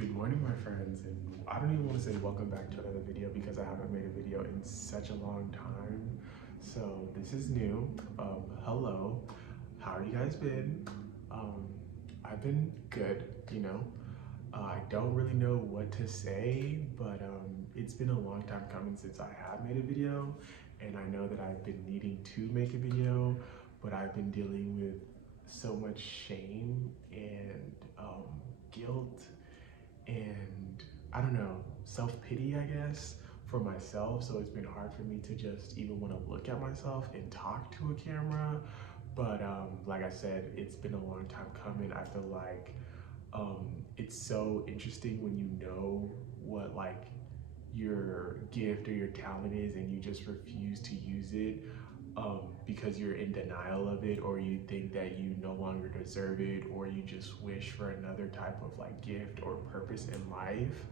Good morning, my friends, and I don't even want to say welcome back to another video because I haven't made a video in such a long time. So this is new. Hello, how are you guys been? Um, I've been good, you know. I don't really know what to say, but it's been a long time coming since I have made a video, and I know that I've been needing to make a video, but I've been dealing with so much shame and guilt and I don't know, self-pity, I guess, for myself. So it's been hard for me to just even want to look at myself and talk to a camera. But like I said, it's been a long time coming. I feel like it's so interesting when you know what like your gift or your talent is and you just refuse to use it because you're in denial of it, or you think that you no longer deserve it, or you just wish for another type of like gift or purpose in life.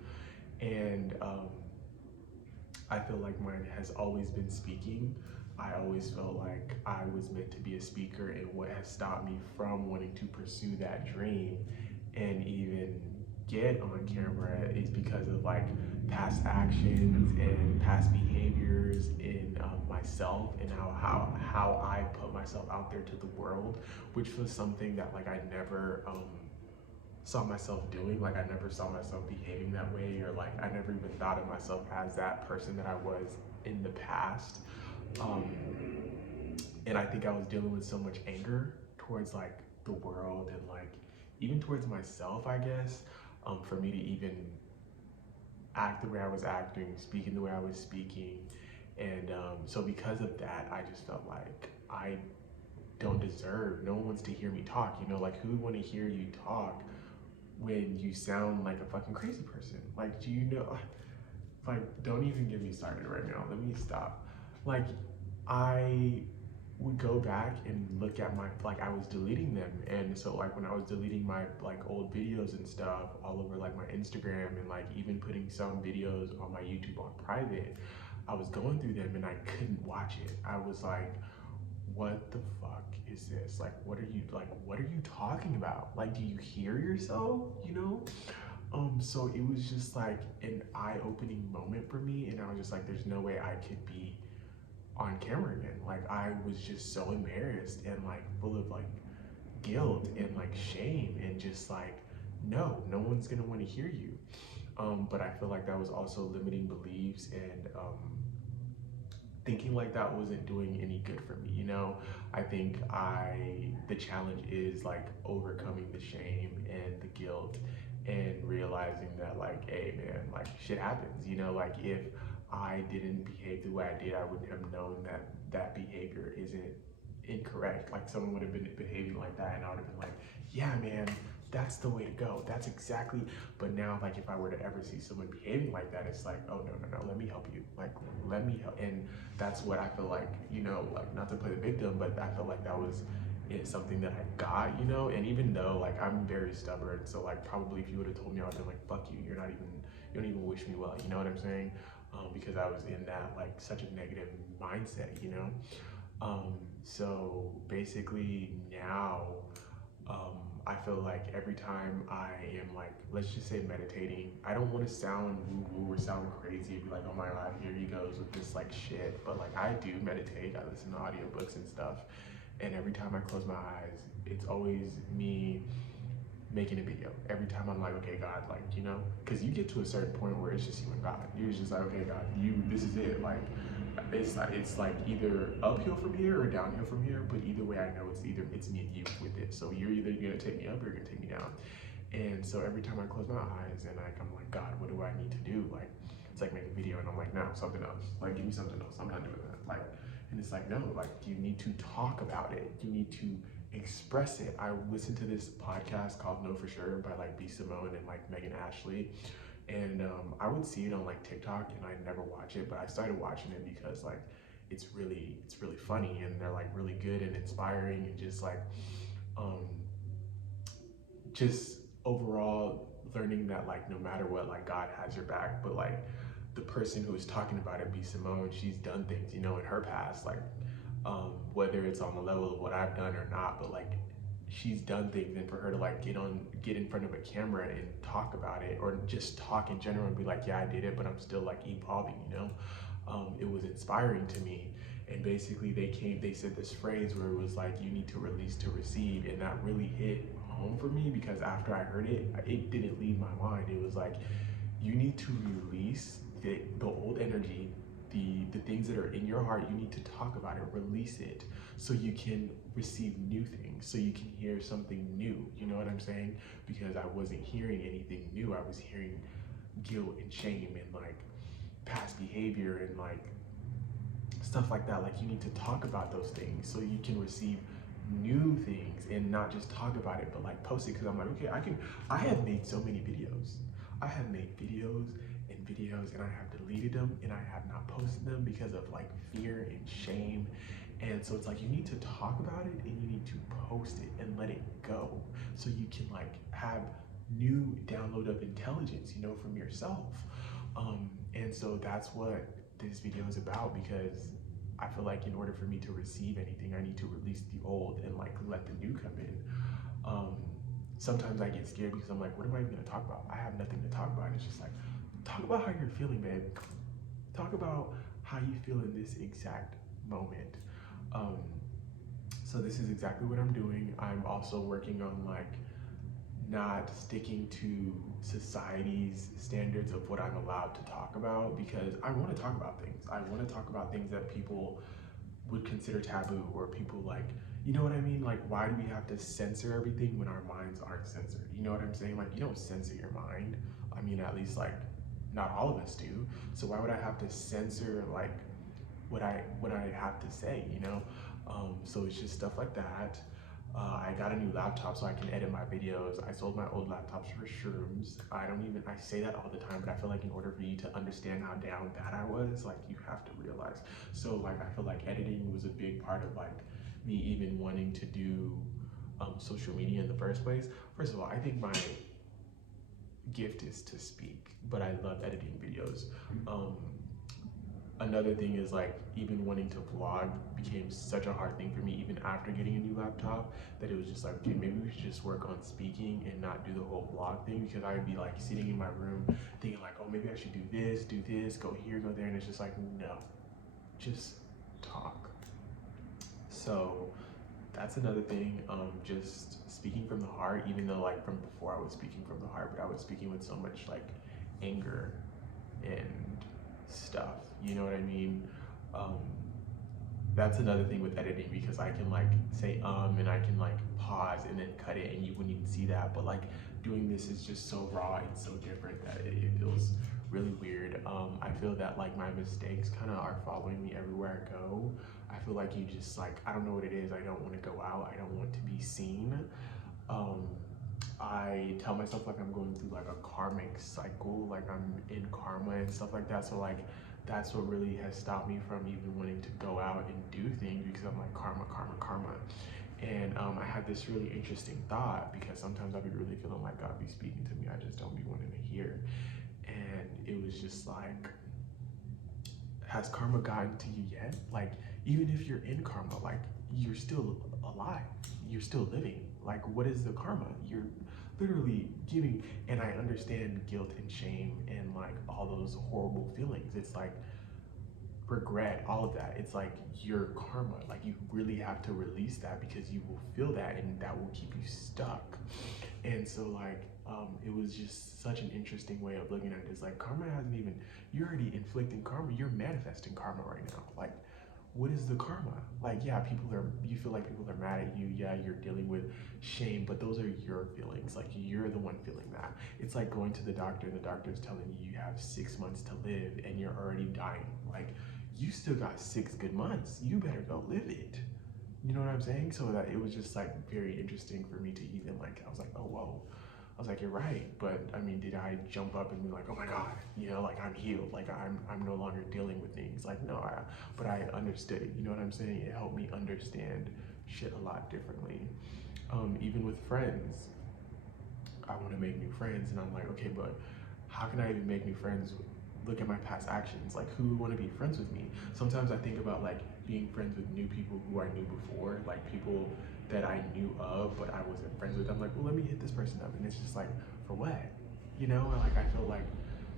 And I feel like mine has always been speaking. I always felt like I was meant to be a speaker, and what has stopped me from wanting to pursue that dream and even get on camera is because of like past actions and past behaviors in myself, and how I put myself out there to the world, which was something that like I never saw myself doing. Like I never saw myself behaving that way, or like I never even thought of myself as that person that I was in the past. Um, and I think I was dealing with so much anger towards like the world and like even towards myself, I guess, for me to even act the way I was acting, speaking the way I was speaking. And so because of that, I just felt like I don't deserve, no one wants to hear me talk, you know, like who would want to hear you talk when you sound like a fucking crazy person? Like, do you know, like, don't even get me started right now. Let me stop. Like, I would go back and look at my, like, I was deleting them. And so, like, when I was deleting my, like, old videos and stuff all over, like, my Instagram, and, like, even putting some videos on my YouTube on private, I was going through them and I couldn't watch it. I was like, what the fuck is this? Like, what are you talking about? Like, do you hear yourself? You know? So it was just like an eye-opening moment for me, and I was just like, there's no way I could be on camera again. Like, I was just so embarrassed and like full of like guilt and like shame, and just like, no one's gonna want to hear you. But I feel like that was also limiting beliefs, and thinking like that wasn't doing any good for me, you know. I think the challenge is like overcoming the shame and the guilt, and realizing that like, hey man, like shit happens, you know. Like if I didn't behave the way I did, I wouldn't have known that that behavior isn't incorrect. Like someone would have been behaving like that and I would have been like, yeah man, that's the way to go, that's exactly. But now like if I were to ever see someone behaving like that, it's like, oh no, let me help you, like let me help. And that's what I feel like, you know, like not to play the victim, but I feel like that was something that I got, you know. And even though like I'm very stubborn, so like probably if you would have told me, I would have been like, fuck you, you don't even wish me well, you know what I'm saying? Because I was in that like such a negative mindset, you know. So basically now, I feel like every time I am like, let's just say meditating, I don't want to sound woo-woo or sound crazy and be like, oh my God, here he goes with this like shit. But like I do meditate, I listen to audiobooks and stuff. And every time I close my eyes, it's always me making a video. Every time I'm like, okay, God, like, you know, because you get to a certain point where it's just you and God. You're just like, okay, God, this is it. Like, it's like either uphill from here or downhill from here. But either way, I know it's me and you with it. So you're either gonna take me up or you're gonna take me down. And so every time I close my eyes and like I'm like, God, what do I need to do? Like, it's like make a video, and I'm like, no, something else. Like, give me something else. I'm not doing that. Like, and it's like, no, like you need to talk about it. You need to express it. I listened to this podcast called Know For Sure by like B Simone and like Megan Ashley, and I would see it on like TikTok, and I'd never watch it, but I started watching it because like it's really funny, and they're like really good and inspiring, and just like um, just overall learning that like no matter what, like God has your back. But like the person who is talking about it, B Simone, she's done things, you know, in her past, like whether it's on the level of what I've done or not, but like she's done things, and for her to like get in front of a camera and talk about it, or just talk in general and be like, yeah, I did it, but I'm still like evolving, you know. It was inspiring to me. And basically they said this phrase where it was like, you need to release to receive, and that really hit home for me, because after I heard it, it didn't leave my mind. It was like, you need to release the old energy, the things that are in your heart. You need to talk about it, release it, so you can receive new things, so you can hear something new. You know what I'm saying? Because I wasn't hearing anything new. I was hearing guilt and shame and like past behavior and like stuff like that. Like, you need to talk about those things so you can receive new things, and not just talk about it, but like post it. Because I'm like, okay, I have made so many videos. I have made videos and videos, and I have deleted them, and I have not posted them because of like fear and shame. And so it's like, you need to talk about it, and you need to post it and let it go, so you can like have new download of intelligence, you know, from yourself. And so that's what this video is about, because I feel like in order for me to receive anything, I need to release the old and like let the new come in. Sometimes I get scared because I'm like, what am I even gonna talk about? I have nothing to talk about. And it's just like, talk about how you're feeling, babe. Talk about how you feel in this exact moment. So this is exactly what I'm doing. I'm also working on like not sticking to society's standards of what I'm allowed to talk about, because I want to talk about things. I want to talk about things that people would consider taboo, or people like, you know what I mean? Like, why do we have to censor everything when our minds aren't censored? You know what I'm saying? Like, you don't censor your mind. I mean, at least like not all of us do. So why would I have to censor like what I have to say, you know? So it's just stuff like that. I got a new laptop so I can edit my videos. I sold my old laptops for shrooms. I say that all the time, but I feel like in order for you to understand how down bad I was, like, you have to realize. So like, I feel like editing was a big part of like me even wanting to do social media in the first place. First of all, I think my gift is to speak, but I love editing videos. Another thing is like, even wanting to vlog became such a hard thing for me even after getting a new laptop, that it was just like, okay, maybe we should just work on speaking and not do the whole vlog thing, because I would be like sitting in my room thinking like, oh, maybe I should do this, go here, go there, and it's just like, no, just talk. So that's another thing, just speaking from the heart, even though like from before I was speaking from the heart, but I was speaking with so much like anger and stuff, you know what I mean? That's another thing with editing, because I can like say and I can like pause and then cut it, and you wouldn't even see that. But like, doing this is just so raw and so different that it feels really weird. I feel that like my mistakes kind of are following me everywhere I go. I feel like you just like, I don't know what it is. I don't want to go out. I don't want to be seen. I tell myself like I'm going through like a karmic cycle, like I'm in karma and stuff like that. So like, that's what really has stopped me from even wanting to go out and do things, because I'm like, karma, karma, karma. And I had this really interesting thought, because sometimes I'll be really feeling like God be speaking to me, I just don't be wanting to hear. And it was just like, has karma gotten to you yet? Like, even if you're in karma, like, you're still alive, you're still living. Like, what is the karma? You're literally giving. And I understand guilt and shame and like all those horrible feelings. It's like regret, all of that. It's like your karma. Like, you really have to release that, because you will feel that, and that will keep you stuck. And so like, it was just such an interesting way of looking at it. It's like, karma hasn't even, you're already inflicting karma, you're manifesting karma right now. Like, what is the karma? Like, yeah, you feel like people are mad at you. Yeah, you're dealing with shame, but those are your feelings. Like, you're the one feeling that. It's like going to the doctor, and the doctor's telling you you have 6 months to live, and you're already dying. Like, you still got 6 good months. You better go live it. You know what I'm saying? So that it was just like very interesting for me to even like, I was like, oh, whoa. I was like, you're right. But I mean, did I jump up and be like, oh my God, you know, like I'm healed, like I'm no longer dealing with things? Like, no, but I understood it. You know what I'm saying? It helped me understand shit a lot differently. Even with friends, I want to make new friends, and I'm like, okay, but how can I even make new friends look at my past actions, like who would want to be friends with me. Sometimes I think about like being friends with new people who I knew before, like people that I knew of but I wasn't friends with. I'm like, well, let me hit this person up, and it's just like, for what? You know, and like I feel like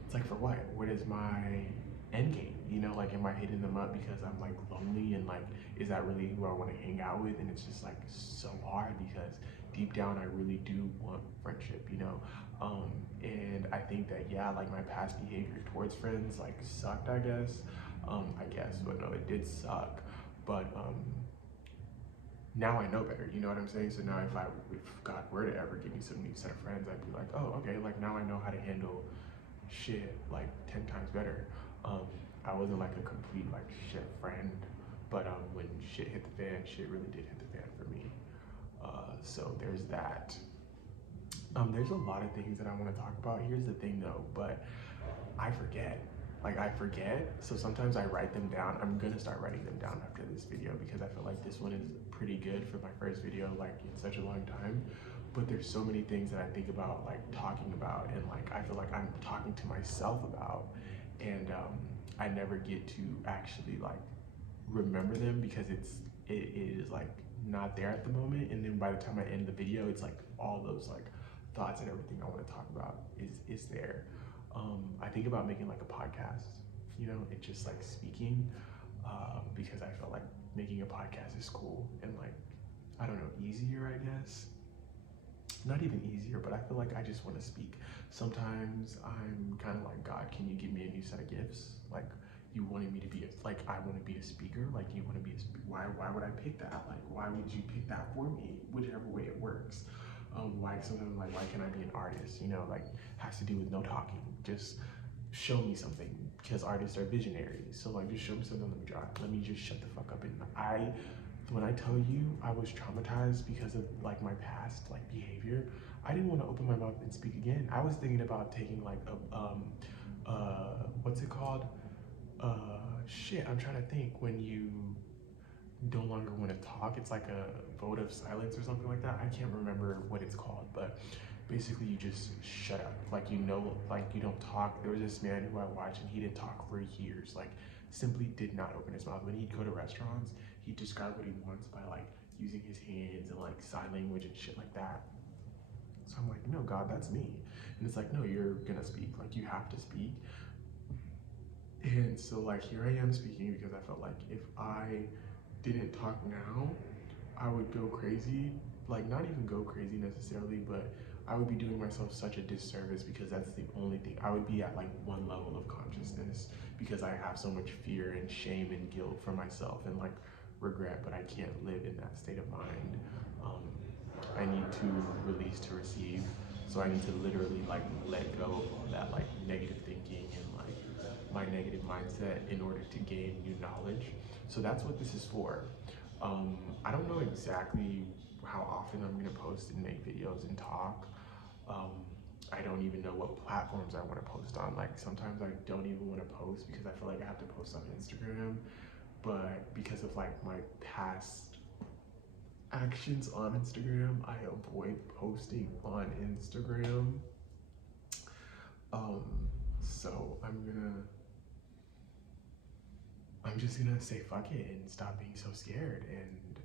it's like, for what? What is my end game? You know, like am I hitting them up because I'm like lonely, and like is that really who I want to hang out with? And it's just like so hard because deep down I really do want friendship, you know. And I think that, yeah, like my past behavior towards friends like sucked, I guess. But no, it did suck. But now I know better, you know what I'm saying? So now if God were to ever give me some new set of friends, I'd be like, oh, okay, like now I know how to handle shit like 10 times better. I wasn't like a complete like shit friend, but when shit hit the fan, shit really did hit the fan for me. So there's that. There's a lot of things that I want to talk about. Here's the thing though, but I forget. Like I forget, so sometimes I write them down. I'm gonna start writing them down after this video because I feel like this one is pretty good for my first video, like in such a long time. But there's so many things that I think about, like talking about, and like I feel like I'm talking to myself about, and I never get to actually like remember them because it is like not there at the moment. And then by the time I end the video, it's like all those like thoughts and everything I want to talk about is there. I think about making like a podcast, you know, it's just like speaking, because I feel like making a podcast is cool and like, I don't know, easier, I guess. Not even easier, but I feel like I just want to speak. Sometimes I'm kind of like, God, can you give me a new set of gifts? Like, you wanted me to be like, I want to be a speaker. Like, you want to be why would I pick that? Like, why would you pick that for me? Whichever way it works. Why sometimes like, why can't I be an artist? You know, like has to do with no talking. Just show me something, because artists are visionaries. So like, just show me something. Let me draw. Let me just shut the fuck up. And when I tell you I was traumatized because of like my past like behavior, I didn't want to open my mouth and speak again. I was thinking about taking like what's it called? Shit, I'm trying to think, when you no longer want to talk, it's like a vote of silence or something like that. I can't remember what it's called, but basically you just shut up. Like, you know, like you don't talk. There was this man who I watched and he didn't talk for years, like simply did not open his mouth. When he'd go to restaurants, he'd describe what he wants by like using his hands and like sign language and shit like that. So I'm like, no, God, that's me. And it's like, no, you're gonna speak. Like, you have to speak. And so like, here I am speaking because I felt like if I didn't talk now, I would go crazy. Like, not even go crazy necessarily, but I would be doing myself such a disservice because that's the only thing. I would be at like one level of consciousness because I have so much fear and shame and guilt for myself and like regret, but I can't live in that state of mind. I need to release to receive. So I need to literally like let go of all that like negative thinking and like my negative mindset in order to gain new knowledge. So that's what this is for. I don't know exactly how often I'm gonna post and make videos and talk. I don't even know what platforms I want to post on. Like, sometimes I don't even want to post because I feel like I have to post on Instagram, but because of like my past actions on Instagram, I avoid posting on Instagram. So I'm just gonna say fuck it and stop being so scared and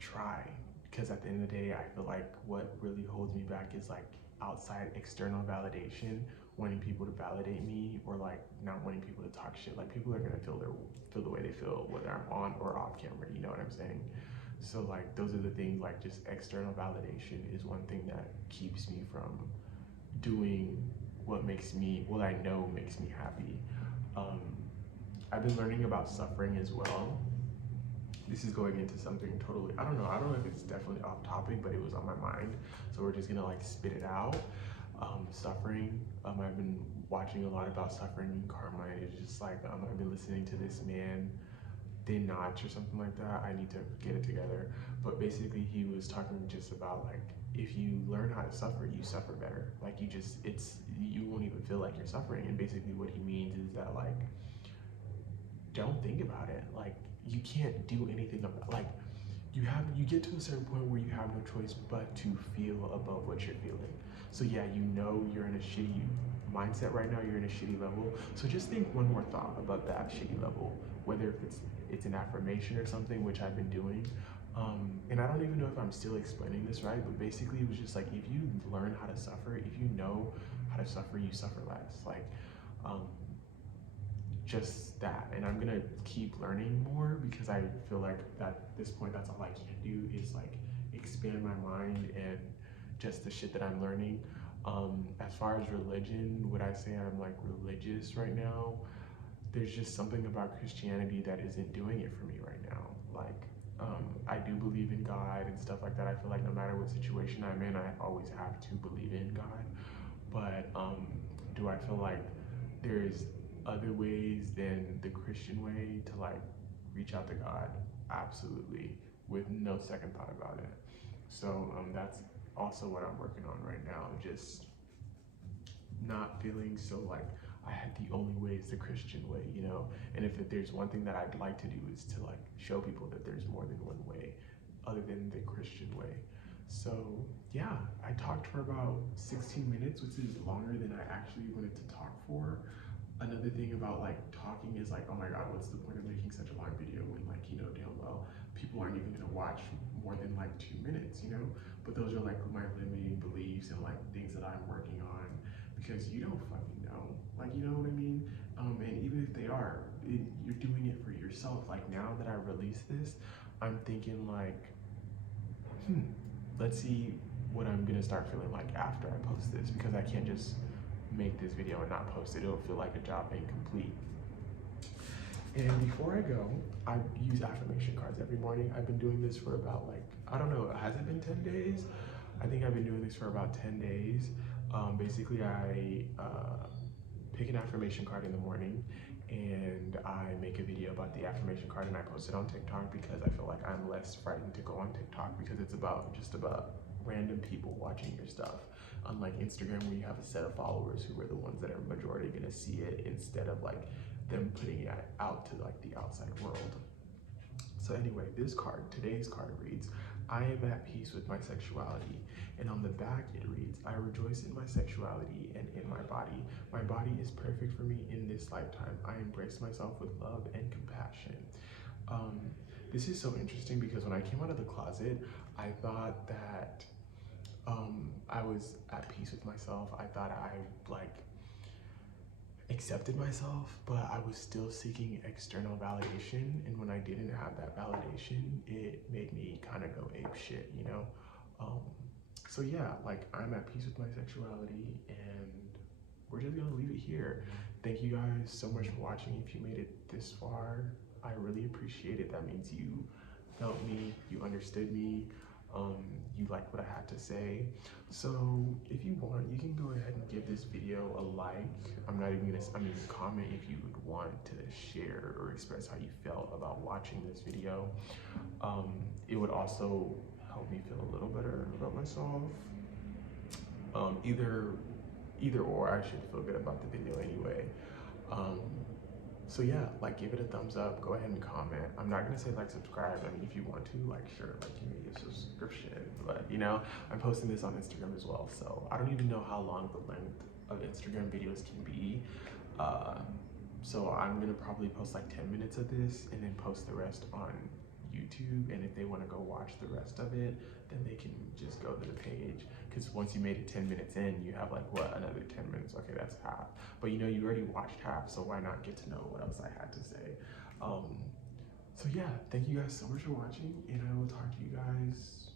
try. Because at the end of the day, I feel like what really holds me back is like outside external validation, wanting people to validate me, or like not wanting people to talk shit. Like, people are gonna feel the way they feel whether I'm on or off camera, you know what I'm saying? So like, those are the things, like just external validation is one thing that keeps me from doing what I know makes me happy. I've been learning about suffering as well. This is going into something totally, I don't know if it's definitely off topic, but it was on my mind. So we're just gonna like spit it out. Suffering, I've been watching a lot about suffering and karma. It's just like, I've been listening to this man, Thin Notch or something like that. I need to get it together. But basically he was talking just about like, if you learn how to suffer, you suffer better. Like, you won't even feel like you're suffering. And basically what he means is that like, don't think about it. Like, you can't do anything about, like, you get to a certain point where you have no choice but to feel above what you're feeling. So yeah, you know you're in a shitty mindset right now, you're in a shitty level. So just think one more thought about that shitty level, whether if it's an affirmation or something, which I've been doing. And I don't even know if I'm still explaining this right, but basically it was just like, if you learn how to suffer, if you know how to suffer, you suffer less. Like, just that. And I'm gonna keep learning more, because I feel like that at this point, that's all I can do is like expand my mind and just the shit that I'm learning. As far as religion, would I say I'm like religious right now? There's just something about Christianity that isn't doing it for me right now. Like, I do believe in God and stuff like that. I feel like no matter what situation I'm in, I always have to believe in God. But do I feel like there's other ways than the Christian way to like reach out to God? Absolutely, with no second thought about it. So that's also what I'm working on right now. Just not feeling so like I had the only way is the Christian way, you know? And if there's one thing that I'd like to do is to like show people that there's more than one way other than the Christian way. So yeah, I talked for about 16 minutes, which is longer than I actually wanted to talk for. Another thing about like talking is like, oh my God, what's the point of making such a long video when like, you know, damn well, people aren't even gonna watch more than like 2 minutes, you know? But those are like my limiting beliefs and like things that I'm working on, because you don't fucking know, like, you know what I mean? And even if they are, you're doing it for yourself. Like now that I release this, I'm thinking like, let's see what I'm gonna start feeling like after I post this, because I can't just make this video and not post it. It'll feel like a job incomplete. And before I go, I use affirmation cards every morning. I've been doing this for about like, I don't know, has it been 10 days? I think I've been doing this for about 10 days. Basically, I pick an affirmation card in the morning, and I make a video about the affirmation card, and I post it on TikTok, because I feel like I'm less frightened to go on TikTok, because it's just about random people watching your stuff. Unlike Instagram, where you have a set of followers who are the ones that are majority gonna see it, instead of like them putting it out to like the outside world. So anyway, this card, today's card reads, I am at peace with my sexuality. And on the back it reads, I rejoice in my sexuality and in my body. My body is perfect for me in this lifetime. I embrace myself with love and compassion. This is so interesting, because when I came out of the closet, I thought that I was at peace with myself. I thought I like accepted myself, but I was still seeking external validation. And when I didn't have that validation, it made me kind of go ape shit, you know? So yeah, like I'm at peace with my sexuality, and we're just gonna leave it here. Thank you guys so much for watching. If you made it this far, I really appreciate it. That means you felt me, you understood me, you liked what I had to say. So if you want, you can go ahead and give this video a like. I'm not even gonna, comment if you would want to share or express how you felt about watching this video. It would also help me feel a little better about myself. Either or, I should feel good about the video anyway. So yeah, like give it a thumbs up, go ahead and comment. I'm not gonna say like, subscribe. I mean, if you want to, like sure, like give me a subscription, but you know, I'm posting this on Instagram as well. So I don't even know how long the length of Instagram videos can be. So I'm gonna probably post like 10 minutes of this and then post the rest on YouTube. And if they wanna go watch the rest of it, then they can just go to the page. Because once you made it 10 minutes in, you have like, what, another 10 minutes? Okay, that's half. But you know, you already watched half, so why not get to know what else I had to say? So yeah, thank you guys so much for watching, and I will talk to you guys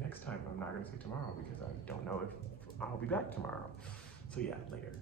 next time. I'm not gonna say tomorrow, because I don't know if I'll be back tomorrow. So yeah, later.